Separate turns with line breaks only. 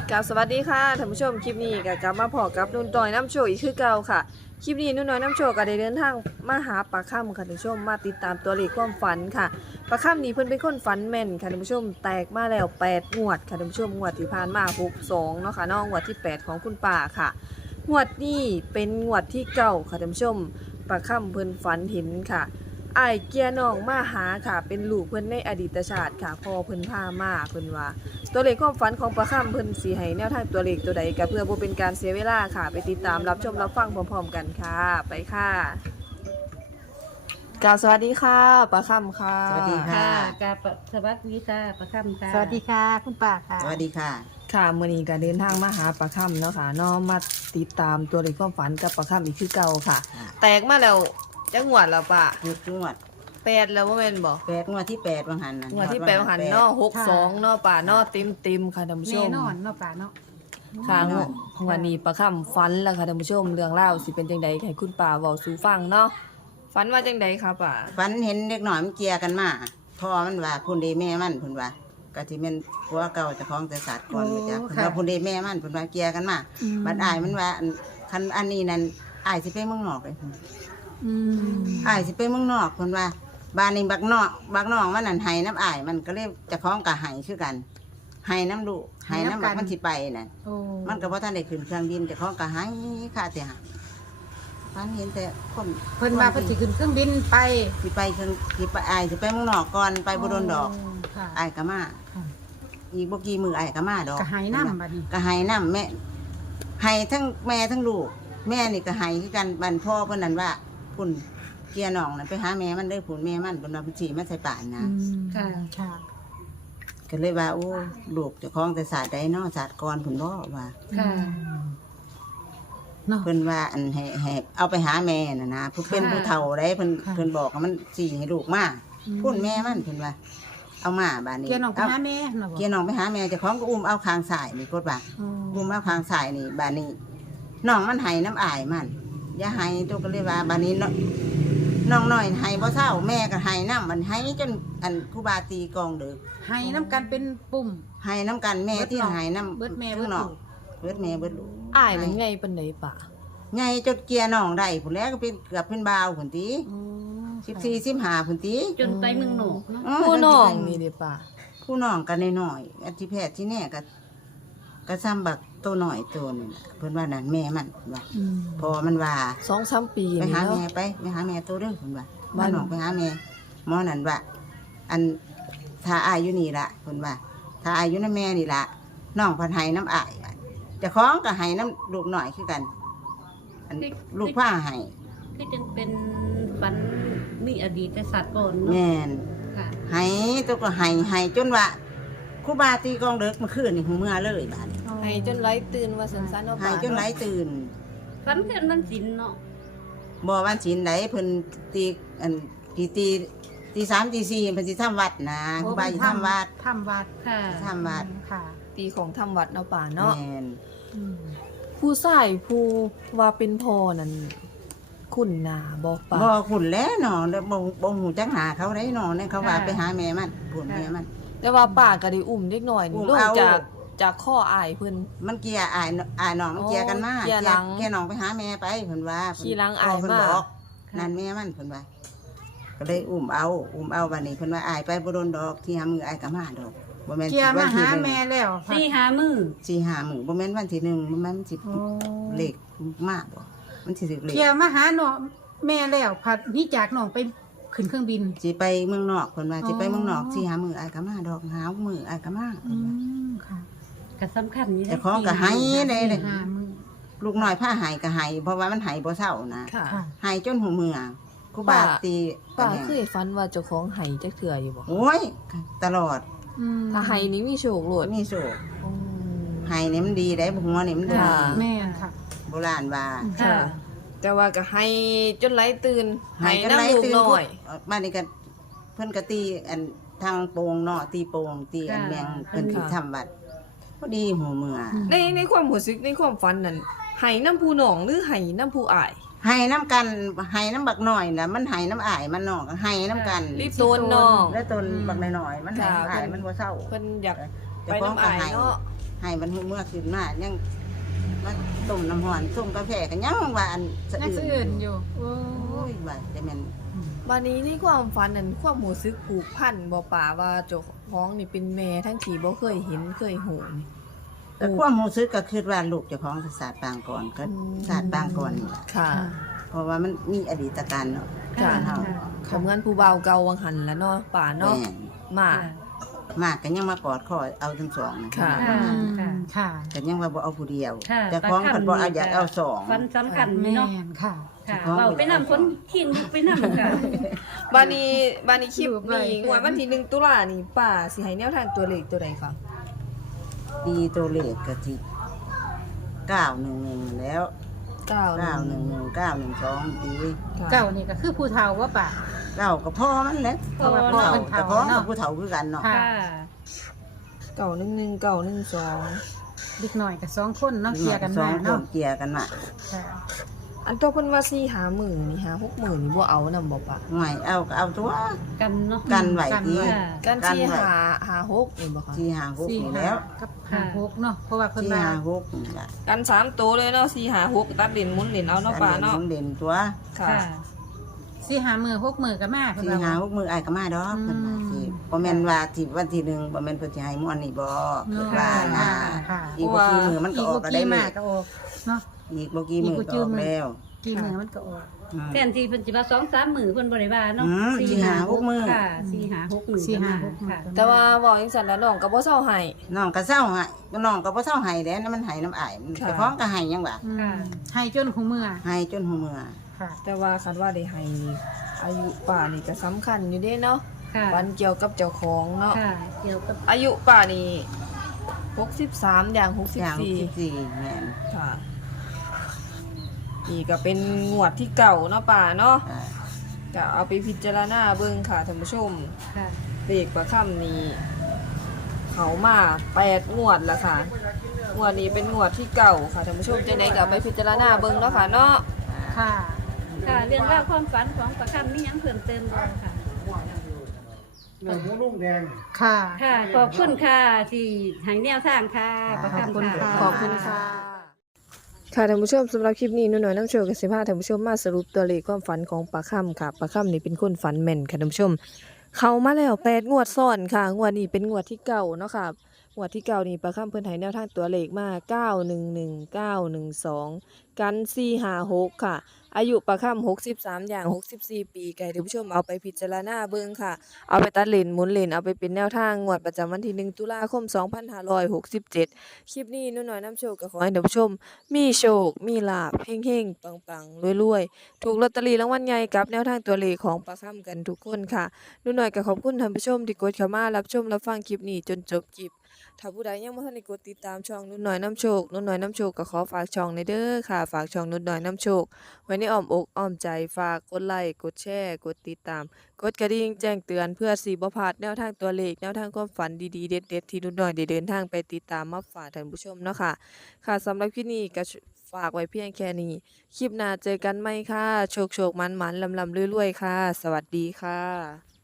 กับสวัสดีค่ะท่านผู้ชมคลิปนี้ก็กลับมาพอกับนุ่นน้อยน้ำโชว์อีกคือเก่าค่ะคลิปนี้นุ่นน้อยน้ำโชว์ก็ได้เดินทางมาหาปลาค่ำค่ะท่านผู้ชมมาติดตามตัวเลขความฝันค่ะปลาค่ำนี้เพิ่นเป็นคนฝันแม่นค่ะท่านผู้ชมแตกมาแล้ว8งวดค่ะท่านผู้ชมงวดที่ผ่านมา62เนาะค่ะเนาะงวดที่8ของคุณป้าค่ะงวดนี้เป็นงวดที่9ค่ะท่านผู้ชมปลาค่ำเพิ่นฝันเห็นค่ะอ้ายเกียน้องมาหาค่ะเป็นลูกเพิ่นในอดีตชาติค่ะพ่อเพิ่นพามาเพิ่นว่าตัวเลขความฝันของปลาค่ำเพิ่นสิให้แนวทางตัวเลขตัวใดก็เพื่อบ่เป็นการเสียเวลาค่ะไปติดตามรับชมรับฟังพร้อมๆกันค่ะไปค่ะกราบสวัสดีค่ะปลาค่ำค่ะ
สวัสดีค่ะ
กาสวัสดีค่ะประคำค่ะ
สวัสดีค่ะ คุณป้าค่ะ
สวัสดีค่ะ
ค่ะมื้อนี้ก็เดินทางมาหาปลาค่ำเนาะค่ะเนาะมาติดตามตัวเลขความฝันกับปลาค่ำอีกคือเก่าค่ะ แตกมาแล้วจักงวดแล้วป่ะ
หยุดงวด
8แล้วบ่แม่นบ่
งวดที่8วังหันนั่น
งวดที่8หันเนาะ62เนาะป่ะเนาะเต็มๆค่ะท่านผู้ช
แน่
ม
นอนเนาะป้าเนาะ
ค่ะวันนี้ปลาค่ำฝันแล้วค่ะท่านผู้ชมเรื่องเล่าวสิเป็นจังใดให้คุณป่าเว้าสู่ฟังเนาะฝันว่าจังใดคะป่า
ฝันเห็นเด็กหน่อยมันเกลียกันมาพ่อมันว่าพุ่นดีแม่มันพุ่นว่าก็ที่เป็นผัวเก่าเจะคล้าของแต่ศาสตร์ก่อนไปจ้ะพุ่นว่าพุ่นดีแม่มันพุ่นว่าเกลียกันมาบัดอายมันว่าคันอันนี้นั่นอายสิไปเมืองนอกเลยพุ่นอายสิไปเมืองนอกพุ่นว่าบ้านนี้บักนอกมันนั่นให้น้ำอายมันก็เลยเจะคล้าของกับให้คือกันให้น้ำลูกให้น้ำบักมันสิไปน่ะ
โอ้
มันก็บ่ทันได้ขึ้นเครื่องบินเจะคล้าของกับให้ค่าแต่หาฝันเห็นแต่คน
เพิ่นมาเพิ่นสิขึ้นเครื่องบินไป
สิไปเครื่องสิไปอายสิไปเมืองนอกก่อนไปบ่โดนดอก
ค่ะ
อายก็มา
ค่ะ
อีกบ่กี่มื้ออายก็มาดอก
ก็หายน้ำบัดนี้
ก็หายน้ำแม่ให้ทั้งแม่ทั้งลูกแม่นี่ก็ให้คือกันบันพ่อเพิ่นนั่นว่าพุ่นเกียร์น้องนั่นไปหาแม่มันเด้อพุ่นแม่มันเพิ่นว่าเพิ่นสิมาใส่ป่านนะ
ค่ะ ค่ะ
ก็เลยว่าโอ้ลูกเจ้าของแต่ศาสตร์ใดเนาะศาสตร์ก่อนพุ่นบ่ว่า
ค่ะ
เนาะ
เพิ่นว่าอันให้เอาไปหาแม่น่ะนะผู้เป็นผู้เฒ่าได้เพิ่นบอกว่ามันสิให้ลูกมาพุ่นแม่มันเพิ่นว่า เอามาบาดนี้
เกียร์น้องไปหาแม่เนาะบ่
เกียร์น้องไปหาแม่เจ้าของก็อุ้มเอาคางสายนี่กดว่า
อ๋อ
อุ้มเอาคางสายนี่บาดนี้น้องมันให้น้ำอายมันอย่าให้ตัวก็เลยว่าบาดนี้น้องน้อยให้บ่เศร้าแม่ก็ให้น้ำมันให้จนอันครูบาตีกองเด้อ
ให้น้ำกันเป็นปุ่ม
ให้น้ำกันแม่ที่ให้น้ำ
เบิดแม่
ทั้งน้อง
เบิดลูก
เบิดแม่เบิดลูก
อ้ายมันไงปานใดป่า
ไงจดเกียร์น้องได้พุ่นแล้วก็เป็นเกือบเป็นบ่าวพุ่นติ
อ๋อ
14 15พุ่นติ
จนไปเมืองหนอกเนาะ
ผู้น้องนี่เด้ป่า
ผู้น้องกันน้อยๆอันที่แพทย์ที่แน่ก็ซ้ำบักตัวน้อยตัวนึงน่ะเพิ่นว่านั่นแม่มันเพิ่นว่าพอมันว่า
2-3 ปี
ไป
นี่
หา
เนาะ
แม่ไปหาแม่ตัวเด้อคุณว่า
บ้า
บ้าน นหนองไปหาแม่หมอนั่นว่าอันถ้าอายอยู่นี่ละคุณว่า ถ้าอายอยู่น้ำแม่นี่ละน้องพันไห้น้ำอายเจะคล้าของกับไห้น้ำลูกหน่อยคือกัน อันลูกผ้าไห้
คือจึงเป็นฝันมีอดีตศาสตร์ก่อนเนาะ
แม่น
ค่ะ
ไห้ตัวก็ไห้จนว่าครูบาตีกองเด็กเมื่อคืนนี่หูเมื่อเลยบาดนี้
ให้จนไร้ตื่นว่าสันๆเนาะ
ไห้
ป่า
จนไหลตื่น
ฝันเพื่อนมันสินเนาะ
บ่วันศีลไหนเพิ่นตีอันตี3ตี4เพิ่นสิทำวัดนะครูบาสิทำวัด
ทำวัด
ค่ะ
ทำวัด
ค่ะ
ปีของทำวัดเนาะป่าเนาะ
แม่น
ผู้ชายผู้ว่าเป็นพ่อนั่นคุณหนาบ่ป่า
บ่ขุนแล้วเนาะแล้วบ่หูจักหาเขาได้เนาะเนี่ยเขาว่าไปหาแม่มันพูดแม่มัน
แต่ว่าป่าก็ได้อุ้มเด็กน้อยนี่
อุ้ม
ลง
เอา
จากข้ออ้ายเพิ่น
มันเกลียอายน้องมันเกลียกันมา
เกลียหลัง
เกลียน้องไปหาแม่ไปเพิ่นว่า
ขี่หลังอาย
เพิ่น
มา
บอกนั่นแม่มันเพิ่นว่าก็เลยอุ้มเอาบัดนี้เพิ่นว่าอายไปบ่โดนดอกที่หามืออายก็มาดอกบ่แม่น
เกียร์มาหา
1
แม่แล้วค่ะ
สี่หามือ
สิหามือบ่แม่นวันที่1บ่แม่นมันสิ
โอ้
เลขมากบ่มันสิถึกเลข
เกียร์มาหาน้องแม่แล้วพัดนี่จากน้องไปขึ้นเครื่องบิน
สิไปเมืองนอกเพิ่นว่า
อ๋อ
สิไปเมืองนอกสิหามืออายก็มาดอกหามืออายก็มา
ค่ะ
ก็สำคัญนี่แหละ
เจ้าของก็ให้ได้เลย
หามือ
ลูกน้อยผ้าหายก็หายเพราะว่ามันหายบ่เศร้านะ
ค่ะ
ค่ะ
หายจนหัวเมือครูบาตี
ป่า
กัน
เคยฝันว่าเจ้าของไห้จักเทื่ออยู่บ่
โอ้ยตลอด
ถ้าไห้นี่มีโชคโลด
มีโศก
อืม
หายนี่มันดีได้หัวนี่มันดี
ค่ะ
แม่นค่ะ
โบราณว่า
ค่ะ
แต่ว่าก็ไห้จนไร้ตื่นไห้
กัน
น้ำลูกน้อย
บ้านนี้ก็เพิ่นก็ตีอันทางโปงเนาะตีโปงตีอันแมงเพิ่นสิทำวัดพอดีหัวเมือ
ในความรู้สึกในความฝันนั่นไห้น้ำผู้น้องหรือไห้น้ำผู้อ้าย
หายน้ำกันหายน้ำบักหน่อยนะมันหายน้ำอายมันเนาะหายน้ำกัน
รีบโตนน้อง
แล้วตนบักหน่อยๆมันหายน้ำอายมันบ่เศร้า
เพิ่นอยากไป
เจ้าของ
น้ำ
ก็
อ้าย
หาย
เนาะ
ให้มันหูเมื่อขึ้นมายังมาต้มน้ำร้อนต้มกาแฟกันยังว่าอันสะ
นักสะอื่
อื่
น
น
อยู่โอ้
โอ้ยว่าแต่แม่น
วันนี้ในความฝันนั้นความรู้สึกผูกพันบ่ป่าว่าเจ้าของนี่เป็นแม่ทั้งที่บ่เคยเห็นเคยหูนี่
แต่ความรู้สึกก็คือว่าลูกเจ้าของศาสตร์ปางก่อนก็ศาสตร์ปางก่อนนี่ล่ะ
ค่ะ
เพราะว่ามันมีอดีตการเนาะ
ค่ะ
บ้านเฮา
เขาเหมือนผู้เบาเก่าวังหันแล้วเนาะป่าเนาะ
แม่น
มา
มากก็ยังมากอดคอเอาทั้งสองนะ
ค่ะ
ค่ะ
ก็ยังว่าบ่เอาผู้เดียว
ค่ะ
เจ้าของเพิ่นบ่เอาอยากเอาสอง
ฟันสำคัญ
แม่
เนาะ
นค่ะ
ค่ะเบาไปนำคนขิงไปนำค่ะ
บานี้คลิปนี้งวดวันที่1ตุลานี่ป้าสิให้แนวทางตัวเลขตัวใดคะ
ดีตัวเลขก็สิ911แล้ว
9
911 912ดี
เก่านี่ก็คือผู้เฒ่าว่าป่ะ
เก้าก็พ่อมันแหละ
เพราะว่าพ่อมันเฒ่า
แต่พ่อ
เนาะ
กับผู้เฒ่าคือกันเนาะ
ค่ะ
911 912
เด็กหน่อยกับ2คนเนาะเคลียร์กัน
สอ
มาง
ค
เนาะ
นเกลียร์กันมา
ค่ะ
อันตัวเพิ่นว่า4 5มื้อนี่หา6มื้อนี่บ่เอานำบ่ป่า
ห่วยเอาก็เอาตัว
กันเนาะ
กันไหวที
ค่ะ
กัน
กัน
4
ไว้
5 6นี่บ่คะ
ที่หาหก
สี่
นี่
ห้า
แล้ว
กับห้าหกเนาะเพราะว่าเพิ่น
ที่
ว่า
หาหกนี่ล่ะ
กัน3ตัวเลยเนาะ4 5 6ตัดเล่นหมุนเล่นเอาเนาะป่าเนาะ
เด่นตัว
ค่ะ
ค่ะ
สี่หามือหกมือก็มาเพิ่น
ที่
ว่า
หาหกมืออ้ายก็มาดอกเพิ่นว่าสิบ่แม่นว่าที่วันที่หนึ่งบ่แม่นเพิ่นสิให้ม่วนนี่บ่เพิ่นว่านะ
ค่ะ
อีกบ่กี่มือมันก็
อีก
ออก
บ่
ก็ได้
กี่
เล
มาย ก็ออกเนาะ
อีกบ่กี่มือก็ออกแล้ว
กี่มือมันก็ออก
อืม
แทนที่เพิ่นสิว่า2-3 มื้อเพิ่นบ่ได้ว่าเนาะ
อืมสี่ห้าหกมื้อ
ค่ะ4-5-6 มื้อ
สี่ห้าหก
ค่ะ
แต่ว่าเว้าจังซั่นแล้วน้องก็บ่เซาให้
น้องก็เศร้าให้น้องก็บ่เศร้าให้แหล้วนั่นมันให้น้ำอ้ายมัน
ค่ะ
เจ้าของก็ให้ยังว่า
อืมให้จนคู่มือ
ให้จนหัวมือ
ค่ะ
แต่ว่าคันว่าได้ให้นี่อายุป่านี่ก็สำคัญอยู่เด้เนาะ
ค่ะ
วันเกี่ยวกับเจ้าของเนาะ
ค่ะ เกี่ยวกับ
อายุป่านี่63อย่าง
อย่าง
64
14แม่น
ค่ะนี่ก็เป็นงวดที่เก่าเนาะป่าเนาะ
อ่า
ก็เอาไปพิจารณาเบิ่งค่ะท่านผู้ชม
ค่ะ
เลขประค่ำนี้เขามา8งวดแล้วค่ะงวดนี้เป็นงวดที่เก่าค่ะท่านผู้ชมจังได๋ก็เอาไปพิจารณาเบิ่งเนาะค่ะเนาะ
ค่ะ
ค่ะเรื่องราวความฝันของประคำมีหยังเพิ่มเติมบ่ค่ะ
หมูนุ่มแดง
ค่ะ
ค่ะ ขอบคุณค่ะ ที่ให้แนวทางค่ะ ประคำค่ะ
ขอบคุณค่ะค่ะท่านผู้ชมสำหรับคลิปนี้หนูน้อยน้ำโชว์กับสิพาท่านผู้ชมมาสรุปตัวเลขความฝันของปลาค่ำค่ะปลาค่ำนี่เป็นคนฝันแม่นค่ะท่านผู้ชม เข้ามาแล้ว8งวดซ้อนค่ะงวดนี้เป็นงวดที่เก่าเนาะค่ะงวดที่เก่านี่ปลาค่ำเพิ่นให้แนวทางตัวเลขมา911 912กัน456ค่ะ อายุปลาค่ำ63อย่าง64ปีไก่ท่านผู้ชมเอาไปพิจารณาเบิ่งค่ะ เอาไปตัดเลนหมุนเลนเอาไปเป็นแนวทางงวดประจำวันที่1ตุลาคม2567คลิปนี้หนูน้อยน้ำโชคก็ขอให้ท่านผู้ชม มีโชค มีลาภเฮงๆ ปังๆรวยๆ ถูกลอตเตอรี่รางวัลใหญ่กับแนวทางตัวเลขของปลาค่ำกันทุกคนค่ะหนูน้อยก็ขอบคุณท่านผู้ชมที่กดเข้ามารับชมรับฟังคลิปนี้จนจบคลิป ถ้าผู้ใดยังบ่ทันได้กดติดตามช่องนุ่นน้อยน้ำโชคนุ่นน้อยน้ำโชคก็ขอฝากช่องในเด้อค่ะ ฝากช่องนุ่นน้อยน้ำโชค ไว้ในอ้อมอกอ้อมใจฝากกดไลค์กดแชร์กดติดตาม กดกระดิ่งแจ้งเตือนเพื่อสิบ่พลาดแนวทางตัวเลขแนวทางความฝันดีๆเด็ดๆที่นุ่นน้อยได้เดินทางไปติดตามมาฝากท่านผู้ชมเนาะค่ะ ค่ะสำหรับคลิปนี้ก็ฝากไว้เพียงแค่นี้ คลิปหน้าเจอกันใหม่ค่ะ โชคๆมันๆลำๆรวยๆค่ะ สวัสดีค่ะ